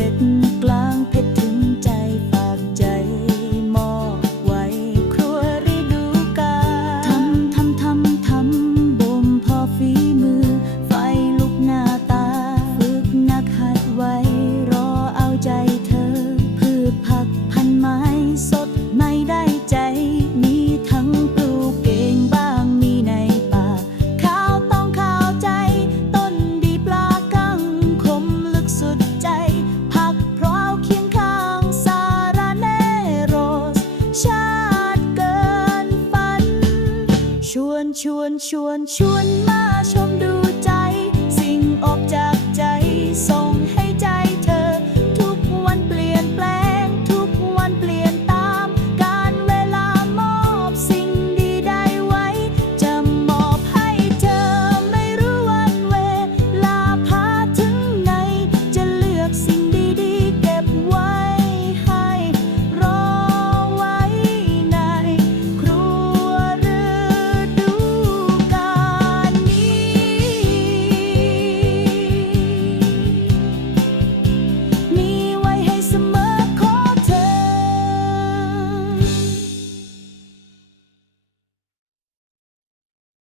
hết วนชวนชวนชวนมาชมดู